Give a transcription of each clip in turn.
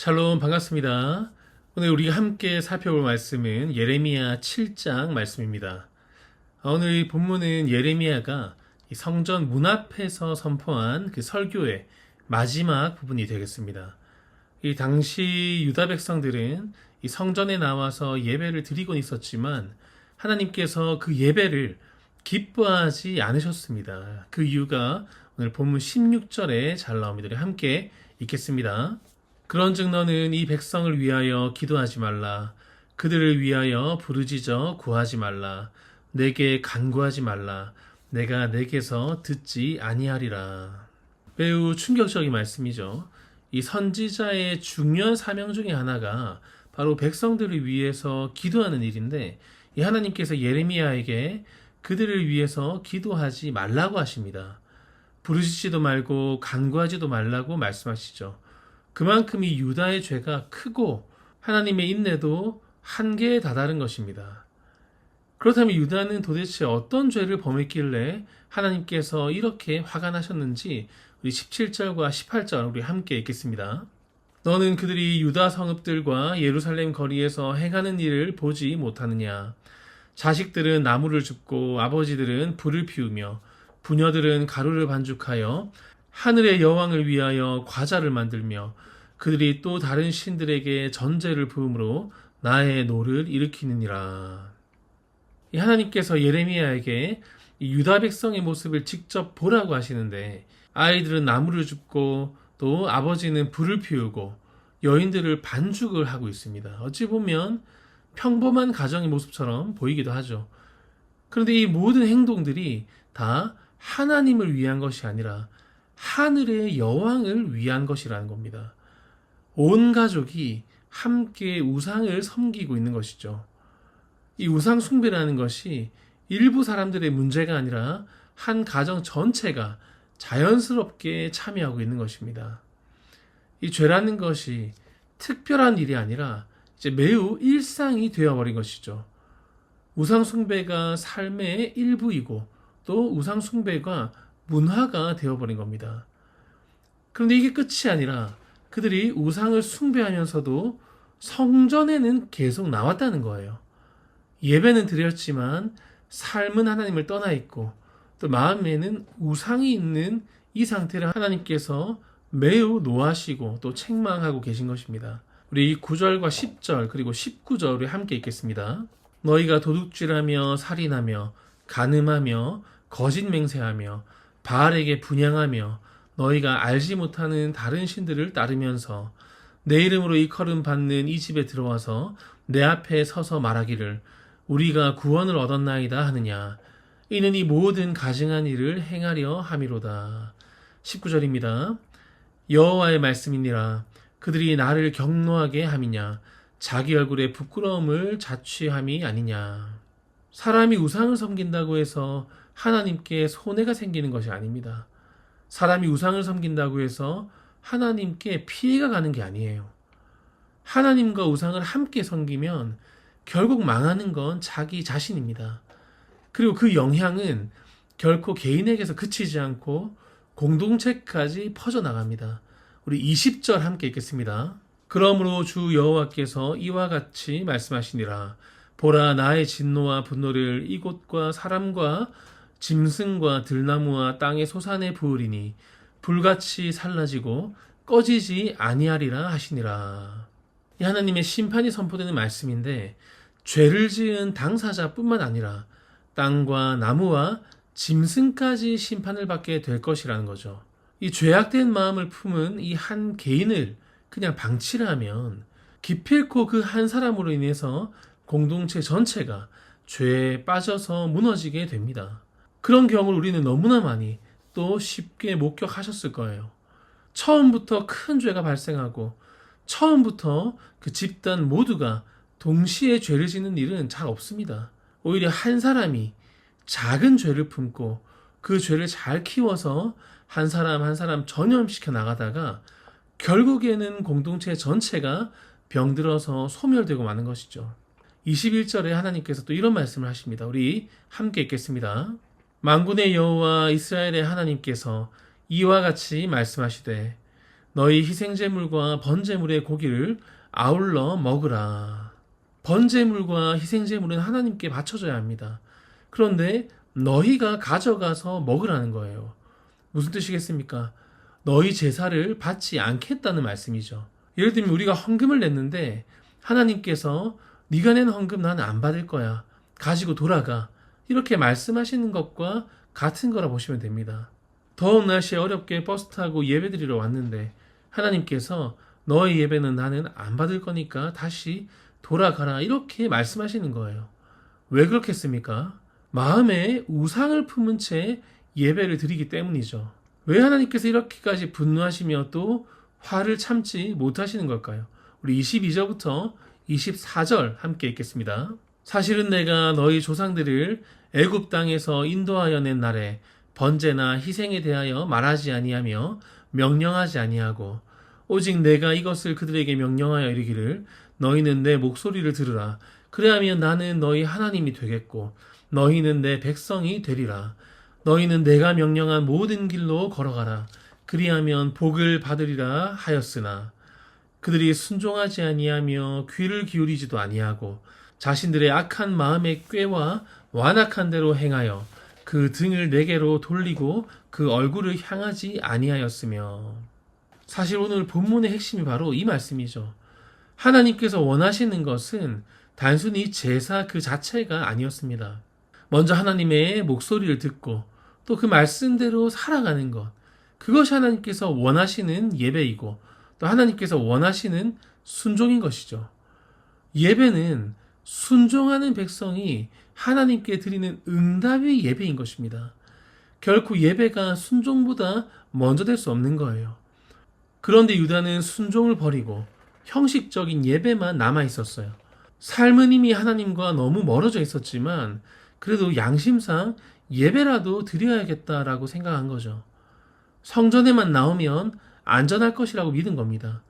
샬롬 반갑습니다. 오늘 우리가 함께 살펴볼 말씀은 예레미야 7장 말씀입니다. 오늘 이 본문은 예레미야가 이 성전 문 앞에서 선포한 그 설교의 마지막 부분이 되겠습니다. 이 당시 유다 백성들은 이 성전에 나와서 예배를 드리곤 있었지만 하나님께서 그 예배를 기뻐하지 않으셨습니다. 그 이유가 오늘 본문 16절에 잘 나옵니다. 함께 읽겠습니다. 그런즉 너는 이 백성을 위하여 기도하지 말라. 그들을 위하여 부르짖어 구하지 말라. 내게 간구하지 말라. 내가 내게서 듣지 아니하리라. 매우 충격적인 말씀이죠. 이 선지자의 중요한 사명 중에 하나가 바로 백성들을 위해서 기도하는 일인데, 이 하나님께서 예레미야에게 그들을 위해서 기도하지 말라고 하십니다. 부르짖지도 말고 간구하지도 말라고 말씀하시죠. 그만큼 이 유다의 죄가 크고 하나님의 인내도 한계에 다다른 것입니다. 그렇다면 유다는 도대체 어떤 죄를 범했길래 하나님께서 이렇게 화가 나셨는지 우리 17절과 18절 우리 함께 읽겠습니다. 너는 그들이 유다 성읍들과 예루살렘 거리에서 행하는 일을 보지 못하느냐. 자식들은 나무를 줍고 아버지들은 불을 피우며 부녀들은 가루를 반죽하여 하늘의 여왕을 위하여 과자를 만들며 그들이 또 다른 신들에게 전제를 부음으로 나의 노를 일으키느니라. 이 하나님께서 예레미야에게 이 유다 백성의 모습을 직접 보라고 하시는데, 아이들은 나무를 줍고 또 아버지는 불을 피우고 여인들을 반죽을 하고 있습니다. 어찌 보면 평범한 가정의 모습처럼 보이기도 하죠. 그런데 이 모든 행동들이 다 하나님을 위한 것이 아니라 하늘의 여왕을 위한 것이라는 겁니다. 온 가족이 함께 우상을 섬기고 있는 것이죠. 이 우상 숭배라는 것이 일부 사람들의 문제가 아니라 한 가정 전체가 자연스럽게 참여하고 있는 것입니다. 이 죄라는 것이 특별한 일이 아니라 이제 매우 일상이 되어버린 것이죠. 우상 숭배가 삶의 일부이고 또 우상 숭배가 문화가 되어버린 겁니다. 그런데 이게 끝이 아니라 그들이 우상을 숭배하면서도 성전에는 계속 나왔다는 거예요. 예배는 드렸지만 삶은 하나님을 떠나 있고 또 마음에는 우상이 있는 이 상태를 하나님께서 매우 노하시고 또 책망하고 계신 것입니다. 우리 9절과 10절 그리고 19절을 함께 읽겠습니다. 너희가 도둑질하며 살인하며 간음하며 거짓 맹세하며 바알에게 분향하며 너희가 알지 못하는 다른 신들을 따르면서 내 이름으로 일컬음 받는 이 집에 들어와서 내 앞에 서서 말하기를 우리가 구원을 얻었나이다 하느냐. 이는 이 모든 가증한 일을 행하려 함이로다. 19절입니다. 여호와의 말씀이니라. 그들이 나를 경노하게 함이냐. 자기 얼굴에 부끄러움을 자취함이 아니냐. 사람이 우상을 섬긴다고 해서 하나님께 손해가 생기는 것이 아닙니다. 사람이 우상을 섬긴다고 해서 하나님께 피해가 가는 게 아니에요. 하나님과 우상을 함께 섬기면 결국 망하는 건 자기 자신입니다. 그리고 그 영향은 결코 개인에게서 그치지 않고 공동체까지 퍼져나갑니다. 우리 20절 함께 읽겠습니다. 그러므로 주 여호와께서 이와 같이 말씀하시니라. 보라, 나의 진노와 분노를 이곳과 사람과 짐승과 들나무와 땅의 소산에 부으리니 불같이 살라지고 꺼지지 아니하리라 하시니라. 이 하나님의 심판이 선포되는 말씀인데, 죄를 지은 당사자뿐만 아니라 땅과 나무와 짐승까지 심판을 받게 될 것이라는 거죠. 이 죄악된 마음을 품은 이 한 개인을 그냥 방치를 하면 기필코 그 한 사람으로 인해서 공동체 전체가 죄에 빠져서 무너지게 됩니다. 그런 경우를 우리는 너무나 많이 또 쉽게 목격하셨을 거예요. 처음부터 큰 죄가 발생하고 처음부터 그 집단 모두가 동시에 죄를 짓는 일은 잘 없습니다. 오히려 한 사람이 작은 죄를 품고 그 죄를 잘 키워서 한 사람 한 사람 전염시켜 나가다가 결국에는 공동체 전체가 병들어서 소멸되고 마는 것이죠. 21절에 하나님께서 또 이런 말씀을 하십니다. 우리 함께 읽겠습니다. 만군의 여호와 이스라엘의 하나님께서 이와 같이 말씀하시되 너희 희생제물과 번제물의 고기를 아울러 먹으라. 번제물과 희생제물은 하나님께 바쳐져야 합니다. 그런데 너희가 가져가서 먹으라는 거예요. 무슨 뜻이겠습니까? 너희 제사를 받지 않겠다는 말씀이죠. 예를 들면 우리가 헌금을 냈는데 하나님께서 네가 낸 헌금 나는 안 받을 거야. 가지고 돌아가. 이렇게 말씀하시는 것과 같은 거라 보시면 됩니다. 더운 날씨에 어렵게 버스 타고 예배드리러 왔는데 하나님께서 너의 예배는 나는 안 받을 거니까 다시 돌아가라. 이렇게 말씀하시는 거예요. 왜 그렇겠습니까? 마음에 우상을 품은 채 예배를 드리기 때문이죠. 왜 하나님께서 이렇게까지 분노하시며 또 화를 참지 못하시는 걸까요? 우리 22절부터 24절 함께 읽겠습니다. 사실은 내가 너희 조상들을 애굽 땅에서 인도하여 낸 날에 번제나 희생에 대하여 말하지 아니하며 명령하지 아니하고 오직 내가 이것을 그들에게 명령하여 이르기를 너희는 내 목소리를 들으라. 그래야면 나는 너희 하나님이 되겠고 너희는 내 백성이 되리라. 너희는 내가 명령한 모든 길로 걸어가라. 그리하면 복을 받으리라 하였으나 그들이 순종하지 아니하며 귀를 기울이지도 아니하고 자신들의 악한 마음의 꾀와 완악한 대로 행하여 그 등을 내게로 돌리고 그 얼굴을 향하지 아니하였으며. 사실 오늘 본문의 핵심이 바로 이 말씀이죠. 하나님께서 원하시는 것은 단순히 제사 그 자체가 아니었습니다. 먼저 하나님의 목소리를 듣고 또 그 말씀대로 살아가는 것, 그것이 하나님께서 원하시는 예배이고 또 하나님께서 원하시는 순종인 것이죠. 예배는 순종하는 백성이 하나님께 드리는 응답의 예배인 것입니다. 결코 예배가 순종보다 먼저 될 수 없는 거예요. 그런데 유다는 순종을 버리고 형식적인 예배만 남아 있었어요. 삶은 이미 하나님과 너무 멀어져 있었지만 그래도 양심상 예배라도 드려야겠다라고 생각한 거죠. 성전에만 나오면 안전할 것이라고 믿은 겁니다.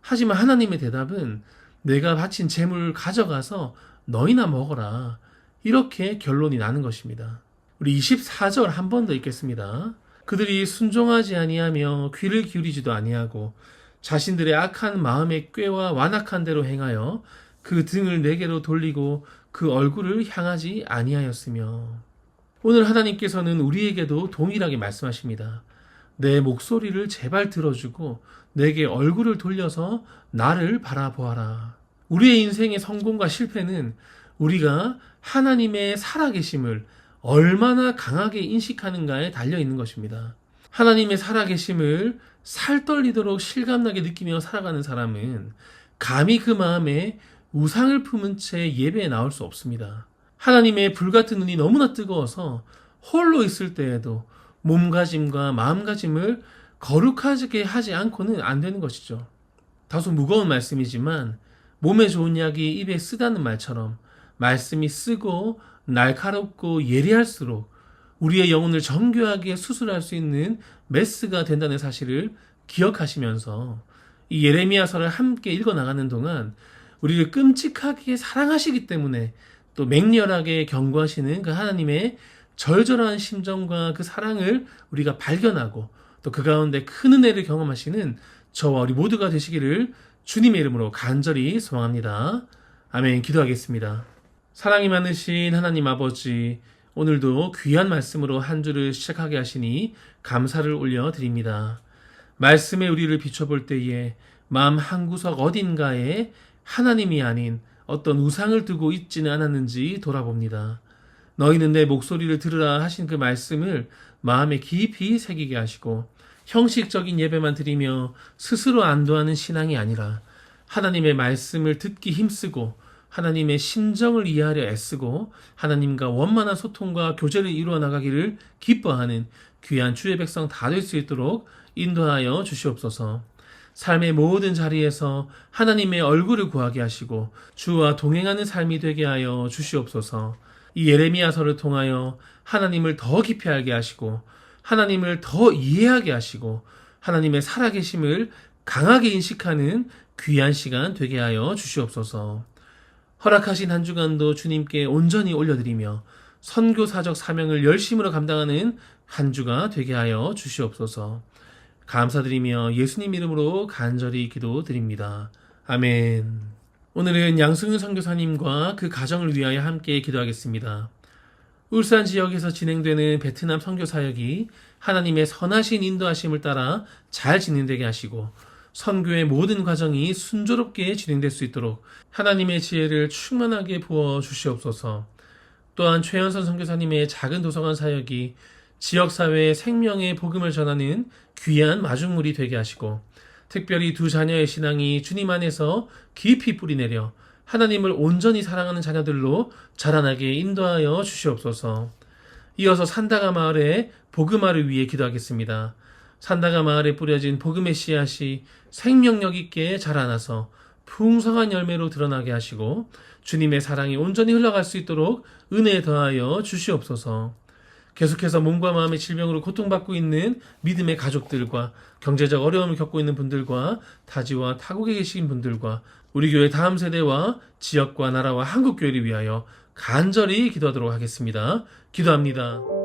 하지만 하나님의 대답은 내가 바친 재물을 가져가서 너희나 먹어라. 이렇게 결론이 나는 것입니다. 우리 24절 한 번 더 읽겠습니다. 그들이 순종하지 아니하며 귀를 기울이지도 아니하고 자신들의 악한 마음의 꾀와 완악한 대로 행하여 그 등을 내게로 돌리고 그 얼굴을 향하지 아니하였으며. 오늘 하나님께서는 우리에게도 동일하게 말씀하십니다. 내 목소리를 제발 들어주고 내게 얼굴을 돌려서 나를 바라보아라. 우리의 인생의 성공과 실패는 우리가 하나님의 살아계심을 얼마나 강하게 인식하는가에 달려있는 것입니다. 하나님의 살아계심을 살떨리도록 실감나게 느끼며 살아가는 사람은 감히 그 마음에 우상을 품은 채 예배에 나올 수 없습니다. 하나님의 불같은 눈이 너무나 뜨거워서 홀로 있을 때에도 몸가짐과 마음가짐을 거룩하게 하지 않고는 안 되는 것이죠. 다소 무거운 말씀이지만 몸에 좋은 약이 입에 쓰다는 말처럼 말씀이 쓰고 날카롭고 예리할수록 우리의 영혼을 정교하게 수술할 수 있는 메스가 된다는 사실을 기억하시면서 이 예레미야서를 함께 읽어나가는 동안 우리를 끔찍하게 사랑하시기 때문에 또 맹렬하게 경고하시는 그 하나님의 절절한 심정과 그 사랑을 우리가 발견하고 또 그 가운데 큰 은혜를 경험하시는 저와 우리 모두가 되시기를 주님의 이름으로 간절히 소망합니다. 아멘. 기도하겠습니다. 사랑이 많으신 하나님 아버지, 오늘도 귀한 말씀으로 한 주를 시작하게 하시니 감사를 올려드립니다. 말씀에 우리를 비춰볼 때에 마음 한구석 어딘가에 하나님이 아닌 어떤 우상을 두고 있지는 않았는지 돌아봅니다. 너희는 내 목소리를 들으라 하신 그 말씀을 마음에 깊이 새기게 하시고 형식적인 예배만 드리며 스스로 안도하는 신앙이 아니라 하나님의 말씀을 듣기 힘쓰고 하나님의 심정을 이해하려 애쓰고 하나님과 원만한 소통과 교제를 이루어 나가기를 기뻐하는 귀한 주의 백성 다 될 수 있도록 인도하여 주시옵소서. 삶의 모든 자리에서 하나님의 얼굴을 구하게 하시고 주와 동행하는 삶이 되게 하여 주시옵소서. 이 예레미야서를 통하여 하나님을 더 깊이 알게 하시고 하나님을 더 이해하게 하시고 하나님의 살아계심을 강하게 인식하는 귀한 시간 되게 하여 주시옵소서. 허락하신 한 주간도 주님께 온전히 올려드리며 선교사적 사명을 열심으로 감당하는 한 주가 되게 하여 주시옵소서. 감사드리며 예수님 이름으로 간절히 기도드립니다. 아멘. 오늘은 양승윤 선교사님과 그 가정을 위하여 함께 기도하겠습니다. 울산 지역에서 진행되는 베트남 선교 사역이 하나님의 선하신 인도하심을 따라 잘 진행되게 하시고 선교의 모든 과정이 순조롭게 진행될 수 있도록 하나님의 지혜를 충만하게 부어 주시옵소서. 또한 최연선 선교사님의 작은 도서관 사역이 지역사회의 생명의 복음을 전하는 귀한 마중물이 되게 하시고 특별히 두 자녀의 신앙이 주님 안에서 깊이 뿌리내려 하나님을 온전히 사랑하는 자녀들로 자라나게 인도하여 주시옵소서. 이어서 산다가 마을의 복음화를 위해 기도하겠습니다. 산다가 마을에 뿌려진 복음의 씨앗이 생명력 있게 자라나서 풍성한 열매로 드러나게 하시고 주님의 사랑이 온전히 흘러갈 수 있도록 은혜 더하여 주시옵소서. 계속해서 몸과 마음의 질병으로 고통받고 있는 믿음의 가족들과 경제적 어려움을 겪고 있는 분들과 타지와 타국에 계신 분들과 우리 교회 다음 세대와 지역과 나라와 한국교회를 위하여 간절히 기도하도록 하겠습니다. 기도합니다.